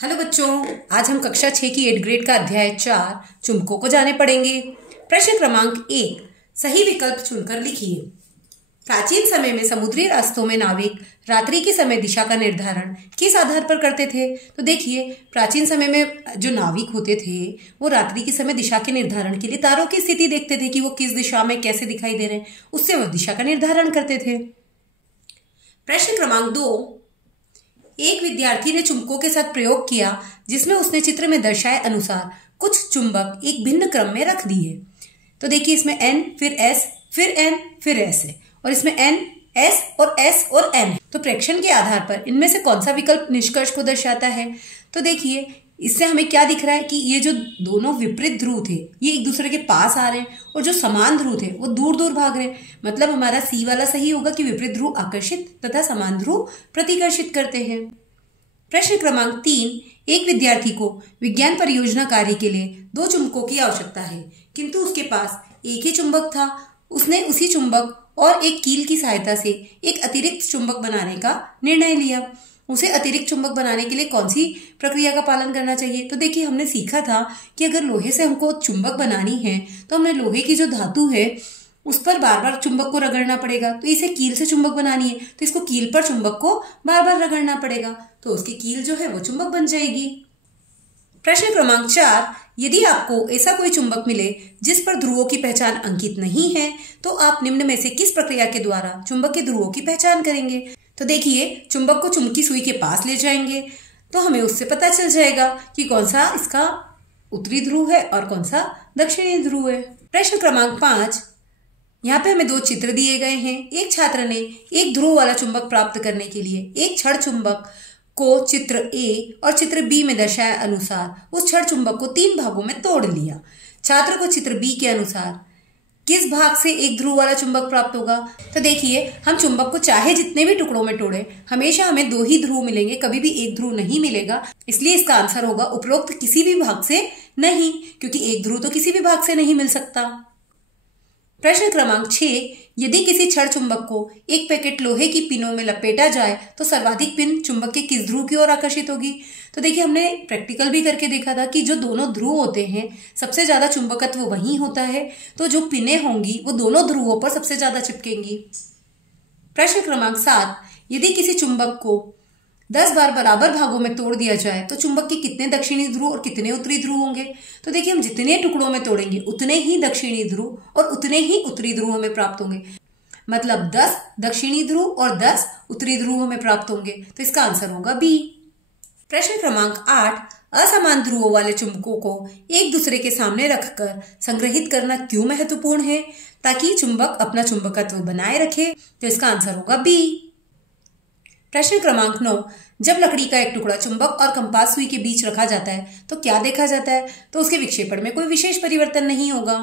Hello बच्चों, आज हम कक्षा 6 की 8 ग्रेड का अध्याय 4 चुंबकों को जाने पड़ेंगे। प्रश्न क्रमांक 1, सही विकल्प चुनकर लिखिए। प्राचीन समय में समुद्री रास्तों में नाविक रात्रि के समय दिशा का निर्धारण किस आधार पर करते थे? तो देखिए, प्राचीन समय में जो नाविक होते थे वो रात्रि के समय दिशा के निर्धारण के लिए तारों की स्थिति देखते थे कि वो किस दिशा में कैसे दिखाई दे रहे हैं, उससे वो दिशा का निर्धारण करते थे। प्रश्न क्रमांक 2, एक विद्यार्थी ने चुंबकों के साथ प्रयोग किया जिसमें उसने चित्र में दर्शाए अनुसार कुछ चुंबक एक भिन्न क्रम में रख दिए। तो देखिए, इसमें N फिर S फिर N फिर S है और इसमें N S और S और N है। तो प्रेक्षण के आधार पर इनमें से कौन सा विकल्प निष्कर्ष को दर्शाता है? तो देखिए, इससे हमें क्या दिख रहा है कि ये जो दोनों विपरीत ध्रुव थे ये एक दूसरे के पास आ रहे हैं और जो समान ध्रुव थे वो दूर दूर भाग रहे हैं। मतलब हमारा सी वाला सही होगा कि विपरीत ध्रुव आकर्षित तथा समान ध्रुव प्रतिकर्षित करते हैं। प्रश्न क्रमांक 3, एक विद्यार्थी को विज्ञान परियोजना कार्य के लिए 2 चुंबकों की आवश्यकता है, किंतु उसके पास एक ही चुंबक था। उसने उसी चुंबक और एक कील की सहायता से एक अतिरिक्त चुंबक बनाने का निर्णय लिया। उसे अतिरिक्त चुंबक बनाने के लिए कौन सी प्रक्रिया का पालन करना चाहिए? तो देखिए, हमने सीखा था कि अगर लोहे से हमको चुंबक बनानी है तो हमें लोहे की जो धातु है उस पर बार बार चुंबक को रगड़ना पड़ेगा। तो इसे कील से चुंबक बनानी है तो इसको कील पर चुंबक को बार बार रगड़ना पड़ेगा, तो उसकी कील जो है वो चुंबक बन जाएगी। प्रश्न क्रमांक 4, यदि आपको ऐसा कोई चुंबक मिले जिस पर ध्रुवों की पहचान अंकित नहीं है तो आप निम्न में से किस प्रक्रिया के द्वारा चुंबक के ध्रुवों की पहचान करेंगे? तो देखिए, चुंबक को चुंबकी सुई के पास ले जाएंगे तो हमें उससे पता चल जाएगा कि कौन सा इसका उत्तरी ध्रुव है और कौन सा दक्षिणी ध्रुव है। प्रश्न क्रमांक 5, यहाँ पे हमें 2 चित्र दिए गए हैं। एक छात्र ने एक ध्रुव वाला चुंबक प्राप्त करने के लिए एक छड़ चुंबक को चित्र A और चित्र B में दर्शाए अनुसार उस छड़ चुंबक को 3 भागों में तोड़ लिया। छात्र को चित्र B के अनुसार किस भाग से एक ध्रुव वाला चुंबक प्राप्त होगा? तो देखिए, हम चुंबक को चाहे जितने भी टुकड़ों में तोड़े हमेशा हमें 2 ही ध्रुव मिलेंगे, कभी भी एक ध्रुव नहीं मिलेगा। इसलिए इसका आंसर होगा उपरोक्त किसी भी भाग से नहीं, क्योंकि एक ध्रुव तो किसी भी भाग से नहीं मिल सकता। प्रश्न क्रमांक 6, यदि किसी छड़ चुंबक को एक पैकेट लोहे की पिनों में लपेटा जाए तो सर्वाधिक पिन चुंबक के किस ध्रुव की ओर आकर्षित होगी? तो देखिए, हमने प्रैक्टिकल भी करके देखा था कि जो दोनों ध्रुव होते हैं सबसे ज्यादा चुंबकत्व वहीं होता है, तो जो पिनें होंगी वो दोनों ध्रुवों पर सबसे ज्यादा चिपकेंगी। प्रश्न क्रमांक 7, यदि किसी चुंबक को 10 बार बराबर भागों में तोड़ दिया जाए तो चुंबक के कितने दक्षिणी ध्रुव और कितने उत्तरी ध्रुव होंगे? तो देखिए, हम जितने टुकड़ों में तोड़ेंगे उतने ही दक्षिणी ध्रुव और उतने ही उत्तरी ध्रुव हमें प्राप्त होंगे। मतलब 10 दक्षिणी ध्रुव और 10 उत्तरी ध्रुव हमें प्राप्त होंगे, तो इसका आंसर होगा बी। प्रश्न क्रमांक 8, असमान ध्रुवों वाले चुंबकों को एक दूसरे के सामने रखकर संग्रहित करना क्यों महत्वपूर्ण है? ताकि चुंबक अपना चुंबकत्व बनाए रखे, तो इसका आंसर होगा बी। प्रश्न क्रमांक 9, जब लकड़ी का एक टुकड़ा चुंबक और कंपास सुई के बीच रखा जाता है तो क्या देखा जाता है? तो उसके विक्षेपण में कोई विशेष परिवर्तन नहीं होगा।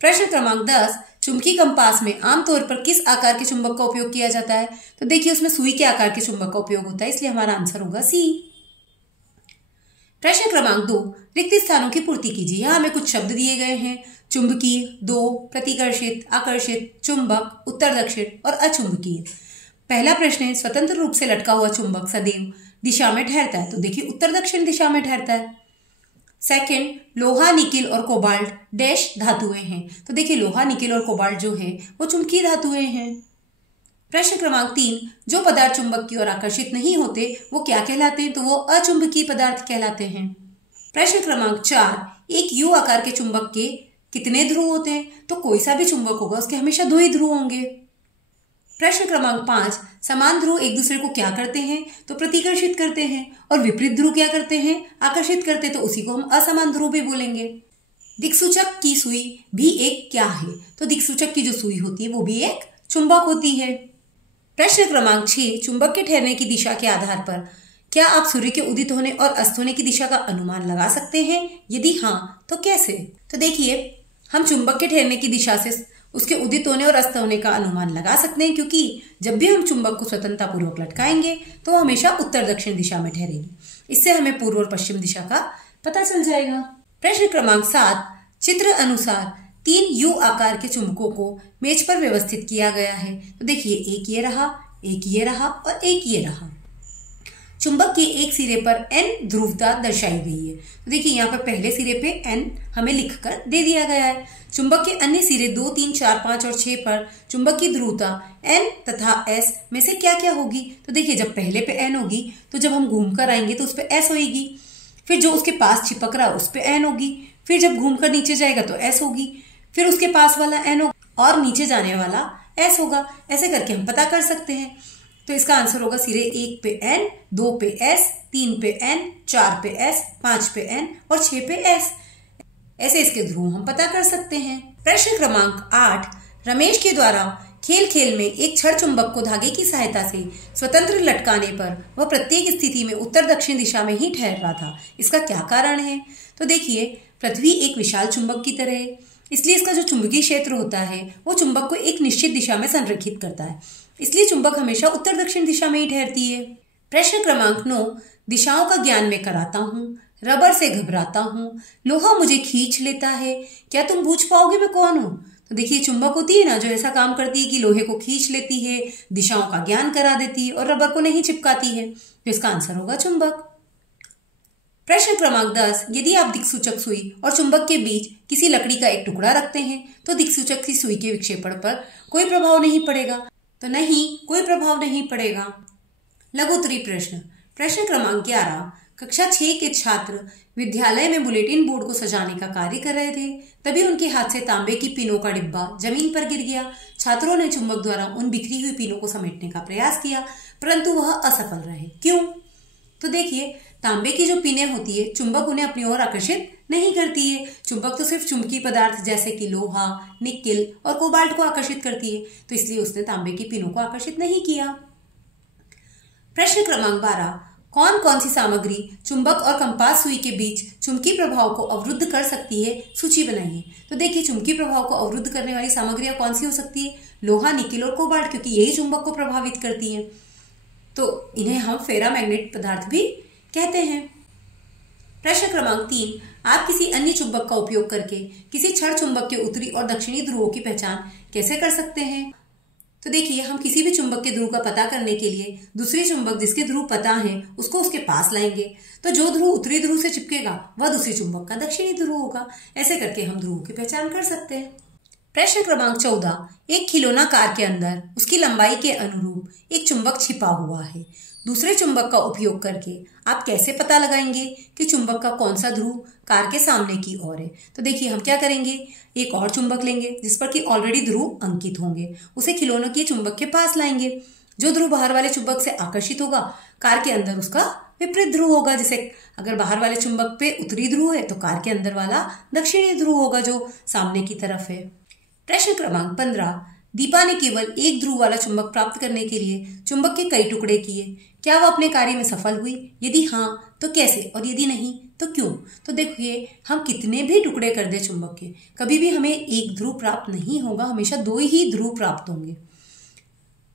प्रश्न क्रमांक 10, चुंबकीय कंपास में आमतौर पर किस आकार के चुंबक का उपयोग किया जाता है? तो देखिए, उसमें सुई के आकार के चुंबक का उपयोग होता है, इसलिए हमारा आंसर होगा सी। प्रश्न क्रमांक 2, रिक्त स्थानों की पूर्ति कीजिए। यहाँ हमें कुछ शब्द दिए गए हैं: चुंबकीय, दो, प्रतिकर्षित, आकर्षित, चुंबक, उत्तर दक्षिण और अचुंबकीय। पहला प्रश्न है, स्वतंत्र रूप से लटका हुआ चुंबक सदैव दिशा में ठहरता है। तो देखिए, उत्तर दक्षिण दिशा में ठहरता है। सेकंड, लोहा, निकिल और कोबाल्ट डैश धातुएं हैं। तो देखिए, लोहा, निकिल और कोबाल्ट जो है वो चुंबकीय धातुएं हैं। प्रश्न क्रमांक 3, जो पदार्थ चुंबक की ओर आकर्षित नहीं होते वो क्या कहलाते हैं? तो वो अचुंबकीय पदार्थ कहलाते हैं। प्रश्न क्रमांक 4, एक यू आकार के चुंबक के कितने ध्रुव होते हैं? तो कोई सा भी चुंबक होगा उसके हमेशा 2 ही ध्रुव होंगे। प्रश्न क्रमांक 5, समान ध्रुव एक दूसरे को क्या करते हैं? तो प्रतिकर्षित करते हैं, और विपरीत ध्रुव क्या करते हैं? आकर्षित करते, तो उसी को हम असमान ध्रुव भी बोलेंगे। दिक्सूचक की सुई भी एक क्या है? तो दिक्सूचक की जो सुई होती है वो भी एक चुंबक होती है। प्रश्न क्रमांक 6, चुंबक के ठहरने की दिशा के आधार पर क्या आप सूर्य के उदित होने और अस्त होने की दिशा का अनुमान लगा सकते हैं? यदि हाँ तो कैसे? तो देखिए, हम चुंबक के ठहरने की दिशा से उसके उदित होने और अस्त होने का अनुमान लगा सकते हैं, क्योंकि जब भी हम चुंबक को स्वतंत्रता पूर्वक लटकाएंगे तो वो हमेशा उत्तर दक्षिण दिशा में ठहरेगी। इससे हमें पूर्व और पश्चिम दिशा का पता चल जाएगा। प्रश्न क्रमांक 7, चित्र अनुसार 3 यू आकार के चुंबकों को मेज पर व्यवस्थित किया गया है। तो देखिए, एक ये रहा, एक ये रहा और एक ये रहा। चुंबक के एक सिरे पर n ध्रुवता दर्शाई गई है। तो देखिए यहाँ पर पहले सिरे पे n हमें लिखकर दे दिया गया है। चुंबक के अन्य सिरे 2, 3, 4, 5 और 6 पर चुंबक की ध्रुवता n तथा s में से क्या क्या होगी। तो देखिए जब पहले पे n होगी तो जब हम घूम कर आएंगे तो उस पर s होगी, फिर जो उसके पास चिपक रहा उस पर n होगी, फिर जब घूम कर नीचे जाएगा तो s होगी, फिर उसके पास वाला n होगा और नीचे जाने वाला s होगा। ऐसे करके हम पता कर सकते हैं। तो इसका आंसर होगा सिरे 1 पे n, 2 पे s, 3 पे n, 4 पे s, 5 पे n और 6 पे s। ऐसे इसके ध्रुव हम पता कर सकते हैं। प्रश्न क्रमांक 8, रमेश के द्वारा खेल खेल में एक छड़ चुंबक को धागे की सहायता से स्वतंत्र लटकाने पर वह प्रत्येक स्थिति में उत्तर दक्षिण दिशा में ही ठहर रहा था। इसका क्या कारण है। तो देखिए पृथ्वी एक विशाल चुंबक की तरह है, इसलिए इसका जो चुंबकीय क्षेत्र होता है वो चुंबक को एक निश्चित दिशा में संरेखित करता है, इसलिए चुंबक हमेशा उत्तर दक्षिण दिशा में ही ठहरती है। प्रश्न क्रमांक 9, दिशाओं का ज्ञान मैं कराता हूँ, रबर से घबराता हूँ, लोहा मुझे खींच लेता है, क्या तुम बूझ पाओगे मैं कौन हूँ। तो देखिए चुंबक होती है ना जो ऐसा काम करती है कि लोहे को खींच लेती है, दिशाओं का ज्ञान करा देती है और रबर को नहीं चिपकाती है। तो इसका आंसर होगा चुंबक। प्रश्न क्रमांक 10, यदि आप दिक्सूचक सुई और चुंबक के बीच किसी लकड़ी का एक टुकड़ा रखते हैं तो दिक्सूचक की सुई के विक्षेपण पर कोई प्रभाव नहीं पड़ेगा। तो नहीं, कोई प्रभाव नहीं पड़ेगा। लघु उत्तरीय प्रश्न। प्रश्न क्रमांक 11, कक्षा 6 के छात्र विद्यालय में बुलेटिन बोर्ड को सजाने का कार्य कर रहे थे, तभी उनके हाथ से तांबे की पिनों का डिब्बा जमीन पर गिर गया। छात्रों ने चुंबक द्वारा उन बिखरी हुई पिनों को समेटने का प्रयास किया, परंतु वह असफल रहे। क्यों। तो देखिए तांबे की जो पिनें होती है चुंबक उन्हें अपनी ओर आकर्षित नहीं करती है। चुंबक तो सिर्फ चुंबकीय पदार्थ जैसे कि लोहा, निकेल और कोबाल्ट को आकर्षित करती है, तो इसलिए उसने तांबे की पिनों को आकर्षित नहीं किया। प्रश्न क्रमांक 12, कौन कौन सी सामग्री चुंबक और कंपास सुई के बीच चुंबकीय प्रभाव को अवरुद्ध कर सकती है, सूची बनाइए। तो देखिए चुंबकीय प्रभाव को अवरुद्ध करने वाली सामग्रियां कौन सी हो सकती है, लोहा, निकेल और कोबाल्ट, क्योंकि यही चुंबक को प्रभावित करती है। तो इन्हें हम फेरामैग्नेट पदार्थ भी कहते हैं। प्रश्न क्रमांक 3, आप किसी अन्य चुंबक का उपयोग करके किसी छड़ चुंबक के उत्तरी और दक्षिणी ध्रुवों की पहचान कैसे कर सकते हैं। तो देखिए हम किसी भी चुंबक के ध्रुव का पता करने के लिए दूसरे चुंबक जिसके ध्रुव पता है उसको उसके पास लाएंगे, तो जो ध्रुव उत्तरी ध्रुव से चिपकेगा वह दूसरे चुंबक का दक्षिणी ध्रुव होगा। ऐसे करके हम ध्रुवों की पहचान कर सकते हैं। प्रश्न क्रमांक 14, एक खिलौना कार के अंदर उसकी लंबाई के अनुरूप एक चुंबक छिपा हुआ है। दूसरे चुंबक का उपयोग करके आप कैसे पता लगाएंगे कि चुंबक का कौन सा ध्रुव कार के सामने की ओर है। तो देखिए हम क्या करेंगे, एक और चुंबक लेंगे जिस पर कि ऑलरेडी ध्रुव अंकित होंगे, उसे खिलौनों के चुंबक के पास लाएंगे। जो ध्रुव बाहर वाले चुंबक से आकर्षित होगा कार के अंदर उसका विपरीत ध्रुव होगा। जैसे अगर बाहर वाले चुंबक पे उत्तरी ध्रुव है तो कार के अंदर वाला दक्षिणी ध्रुव होगा जो सामने की तरफ है। प्रश्न क्रमांक 15, दीपा ने केवल एक ध्रुव वाला चुंबक प्राप्त करने के लिए चुंबक के कई टुकड़े किए, क्या वह अपने कार्य में सफल हुई, यदि हाँ तो कैसे और यदि नहीं तो क्यों। तो देखिए हम कितने भी टुकड़े कर दे चुंबक के, कभी भी हमें एक ध्रुव प्राप्त नहीं होगा, हमेशा 2 ही ध्रुव प्राप्त होंगे।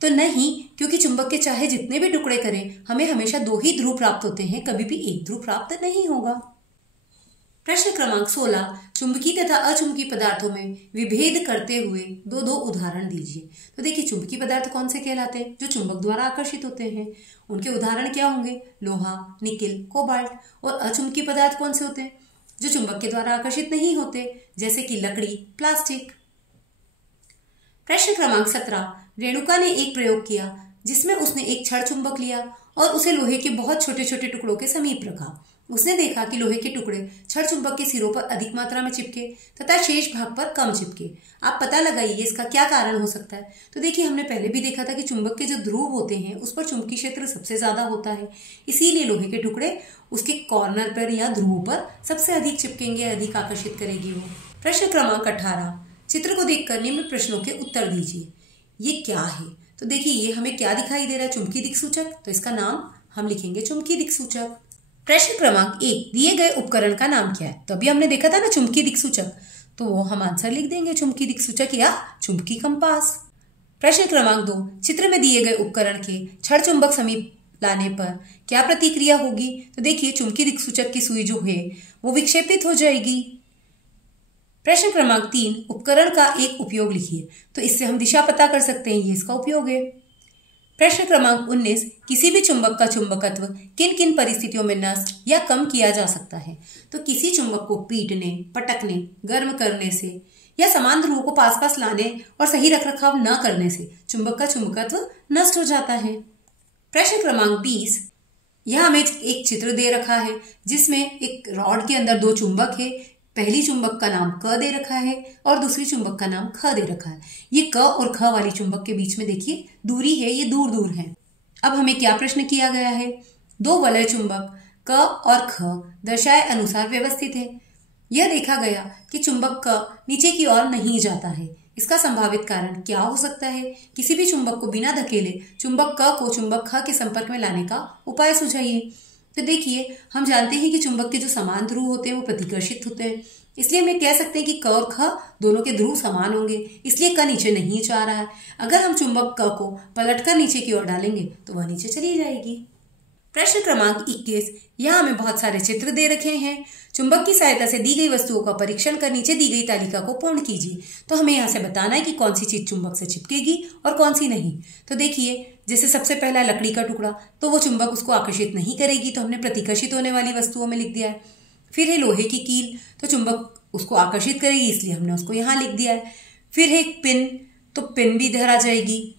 तो नहीं, क्योंकि चुंबक के चाहे जितने भी टुकड़े करें हमें हमेशा 2 ही ध्रुव प्राप्त होते हैं, कभी भी एक ध्रुव प्राप्त नहीं होगा। प्रश्न क्रमांक 16, चुंबकीय तथा अचुंबकीय पदार्थों में विभेद करते हुए दो उदाहरण दीजिए। तो देखिए चुंबकीय पदार्थ कौन से कहलाते हैं, जो चुंबक द्वारा आकर्षित होते हैं, उनके उदाहरण क्या होंगे, लोहा, निकेल, कोबाल्ट। और अचुंबकीय पदार्थ कौन से होते हैं, जो चुंबक के द्वारा आकर्षित नहीं होते, जैसे कि लकड़ी, प्लास्टिक। प्रश्न क्रमांक 17, रेणुका ने एक प्रयोग किया जिसमें उसने एक छड़ चुंबक लिया और उसे लोहे के बहुत छोटे छोटे टुकड़ों के समीप रखा। उसने देखा कि लोहे के टुकड़े छड़ चुंबक के सिरों पर अधिक मात्रा में चिपके तथा शेष भाग पर कम चिपके। आप पता लगाइए इसका क्या कारण हो सकता है। तो देखिए हमने पहले भी देखा था कि चुंबक के जो ध्रुव होते हैं उस पर चुंबकीय क्षेत्र सबसे ज्यादा होता है, इसीलिए लोहे के टुकड़े उसके कॉर्नर पर या ध्रुवों पर सबसे अधिक चिपकेंगे, अधिक आकर्षित करेगी वो। प्रश्न क्रमांक 18, चित्र को देखकर निम्न प्रश्नों के उत्तर दीजिए। ये क्या है। तो देखिए ये हमें क्या दिखाई दे रहा है, चुंबकीय दिक्सूचक, तो इसका नाम हम लिखेंगे चुंबकीय दिक्सूचक। प्रश्न क्रमांक 1, दिए गए उपकरण का नाम क्या है। तो अभी हमने देखा था ना चुंबकीय दिक्सूचक, तो वो हम आंसर लिख देंगे चुंबकीय दिक्सूचक या चुंबकीय कंपास। प्रश्न क्रमांक 2, चित्र में दिए गए उपकरण के छड़ चुंबक समीप लाने पर क्या प्रतिक्रिया होगी। तो देखिए चुंबकीय दिक्सूचक की सुई जो है वो विक्षेपित हो जाएगी। प्रश्न क्रमांक 3, उपकरण का एक उपयोग लिखिए। तो इससे हम दिशा पता कर सकते हैं, ये इसका उपयोग है। प्रश्न क्रमांक 19, किसी भी चुंबक का चुंबकत्व किन किन परिस्थितियों में नष्ट या कम किया जा सकता है? तो किसी चुंबक को पीटने, पटकने, गर्म करने से या समान ध्रुवों को पास पास लाने और सही रखरखाव न करने से चुंबक का चुंबकत्व नष्ट हो जाता है। प्रश्न क्रमांक 20, यह हमें एक चित्र दे रखा है जिसमें एक रॉड के अंदर दो चुंबक है। पहली चुंबक का नाम क दे रखा है और दूसरी चुंबक का नाम ख दे रखा है। ये क और ख वाली चुंबक के बीच में देखिए दूरी है, ये दूर दूर है। अब हमें क्या प्रश्न किया गया है? दो वलय चुंबक क और ख दर्शाए अनुसार व्यवस्थित है। यह देखा गया कि चुंबक क नीचे की ओर नहीं जाता है। इसका संभावित कारण क्या हो सकता है? किसी भी चुंबक को बिना धकेले चुंबक क को चुंबक ख के संपर्क में लाने का उपाय सुझाइए। तो देखिए, हम जानते हैं कि चुंबक के जो समान ध्रुव होते हैं वो प्रतिकर्षित होते हैं, इसलिए हम कह सकते हैं कि क और ख दोनों के ध्रुव समान होंगे, इसलिए क नीचे नहीं जा रहा है। अगर हम चुंबक क को पलटकर नीचे की ओर डालेंगे तो वह नीचे चली जाएगी। प्रश्न क्रमांक 21, यहाँ हमें बहुत सारे चित्र दे रखे हैं। चुंबक की सहायता से दी गई वस्तुओं का परीक्षण कर नीचे दी गई तालिका को पूर्ण कीजिए। तो हमें यहाँ से बताना है कि कौन सी चीज चुंबक से चिपकेगी और कौन सी नहीं। तो देखिए, जैसे सबसे पहला लकड़ी का टुकड़ा, तो वो चुंबक उसको आकर्षित नहीं करेगी, तो हमने प्रतिकर्षित होने वाली वस्तुओं में लिख दिया है। फिर है लोहे की कील, तो चुंबक उसको आकर्षित करेगी, इसलिए हमने उसको यहाँ लिख दिया है। फिर है पिन, तो पिन भी इधर आ जाएगी।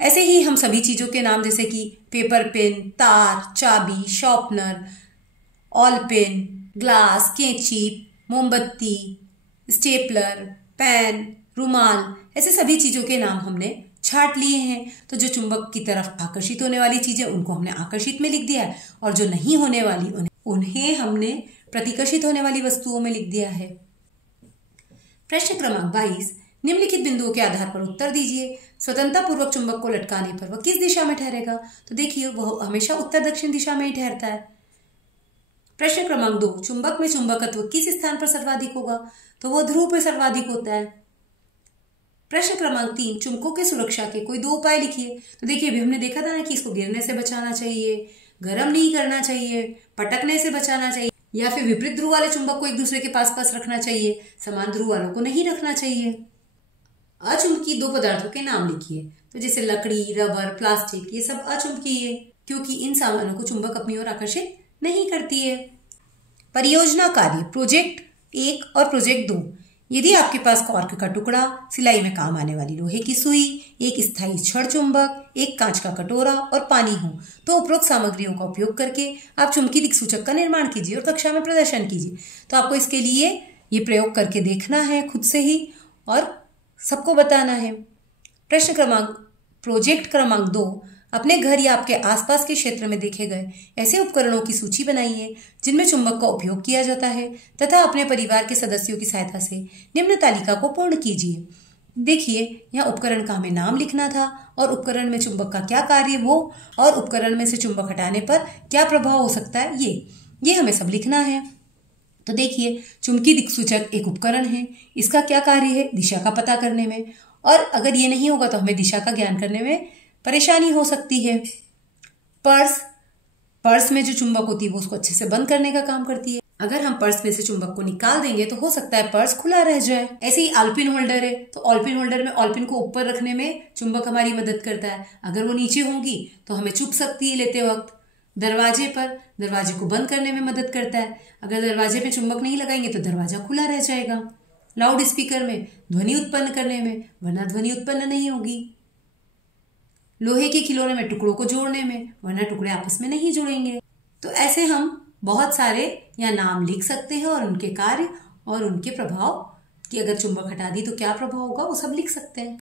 ऐसे ही हम सभी चीजों के नाम जैसे कि पेपर पेन, तार, चाबी, शॉर्पनर, ऑल पेन, ग्लास, कैंची, मोमबत्ती, स्टेपलर, पेन, रुमाल, ऐसे सभी चीजों के नाम हमने छाट लिए हैं। तो जो चुंबक की तरफ आकर्षित होने वाली चीजें उनको हमने आकर्षित में लिख दिया है और जो नहीं होने वाली उन्हें हमने प्रतिकर्षित होने वाली वस्तुओं में लिख दिया है। प्रश्न क्रमांक 22, निम्नलिखित बिंदुओं के आधार पर उत्तर दीजिए। स्वतंत्रता पूर्वक चुंबक को लटकाने पर वह किस दिशा में ठहरेगा? तो देखिए, वह हमेशा उत्तर दक्षिण दिशा में ही ठहरता है। प्रश्न क्रमांक 2, चुंबक में चुंबकत्व किस स्थान पर सर्वाधिक होगा? तो वह ध्रुव पर सर्वाधिक होता है। प्रश्न क्रमांक 3, चुंबकों की सुरक्षा के कोई दो उपाय लिखिए। तो देखिए, अभी हमने देखा था ना कि इसको गिरने से बचाना चाहिए, गर्म नहीं करना चाहिए, पटकने से बचाना चाहिए, या फिर विपरीत ध्रुव वाले चुंबक को एक दूसरे के पास पास रखना चाहिए, समान ध्रुव वालों को नहीं रखना चाहिए। अचुंबकीय दो पदार्थों के नाम लिखिए। तो जैसे लकड़ी, रबर, प्लास्टिक, ये सब अचुंबकीय है क्योंकि इन सामानों को चुंबक अपनी ओर आकर्षित नहीं करती है। परियोजना कार्य प्रोजेक्ट 1 और प्रोजेक्ट 2। यदि आपके पास कॉर्क का टुकड़ा, सिलाई में काम आने वाली लोहे की सुई, एक स्थायी छड़ चुंबक, एक कांच का कटोरा और पानी हो, तो उपरोक्त सामग्रियों का उपयोग करके आप चुंबकीय दिक्सूचक का निर्माण कीजिए और कक्षा में प्रदर्शन कीजिए। तो आपको इसके लिए ये प्रयोग करके देखना है खुद से ही और सबको बताना है। प्रश्न क्रमांक प्रोजेक्ट क्रमांक 2, अपने घर या आपके आसपास के क्षेत्र में देखे गए ऐसे उपकरणों की सूची बनाइए जिनमें चुंबक का उपयोग किया जाता है तथा अपने परिवार के सदस्यों की सहायता से निम्न तालिका को पूर्ण कीजिए। देखिए, यहाँ उपकरण का हमें नाम लिखना था और उपकरण में चुंबक का क्या कार्य वो और उपकरण में से चुंबक हटाने पर क्या प्रभाव हो सकता है ये हमें सब लिखना है। तो देखिए, चुंबकीय दिक्सूचक एक उपकरण है, इसका क्या कार्य है? दिशा का पता करने में, और अगर ये नहीं होगा तो हमें दिशा का ज्ञान करने में परेशानी हो सकती है। पर्स में जो चुंबक होती है वो उसको अच्छे से बंद करने का काम करती है। अगर हम पर्स में से चुंबक को निकाल देंगे तो हो सकता है पर्स खुला रह जाए। ऐसे ही ऑलपिन होल्डर है, तो ऑलपिन होल्डर में ऑलपिन को ऊपर रखने में चुंबक हमारी मदद करता है। अगर वो नीचे होंगी तो हमें चुभ सकती है लेते वक्त। दरवाजे को बंद करने में मदद करता है। अगर दरवाजे पे चुंबक नहीं लगाएंगे तो दरवाजा खुला रह जाएगा। लाउड स्पीकर में ध्वनि उत्पन्न करने में, वरना ध्वनि उत्पन्न नहीं होगी। लोहे के खिलौने में टुकड़ों को जोड़ने में, वरना टुकड़े आपस में नहीं जुड़ेंगे। तो ऐसे हम बहुत सारे या नाम लिख सकते हैं और उनके कार्य और उनके प्रभाव कि अगर चुंबक हटा दी तो क्या प्रभाव होगा वो सब लिख सकते हैं।